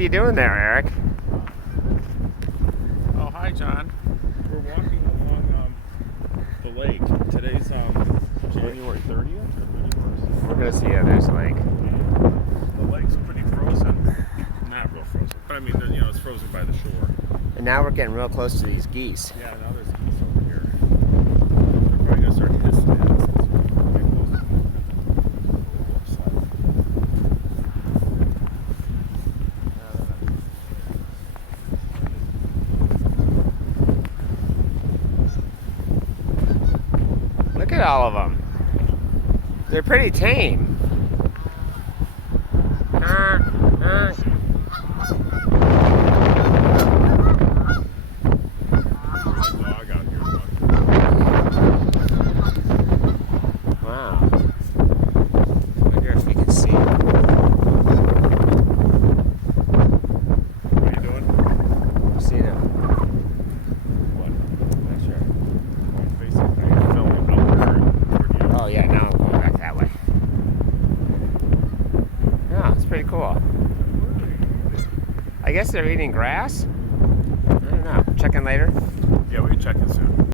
are you doing there, Eric? Oh, hi, John. We're walking along the lake. Today's January 30th or 31st. We're gonna see how there's a lake. The lake's pretty frozen. Not real frozen, but I mean, it's frozen by the shore. And now we're getting real close to these geese. Yeah, now there's geese over here. They're probably gonna start hissing at us. Since we're pretty close to the website. Look at all of them. They're pretty tame. Wow. I wonder if we can see. What are you doing? See them. What? Not sure. I'm facing. I can film it out there. Oh yeah, now I'm going back that way. Yeah, it's pretty cool. I guess they're eating grass? I don't know. Check in later. Yeah, we can check it soon.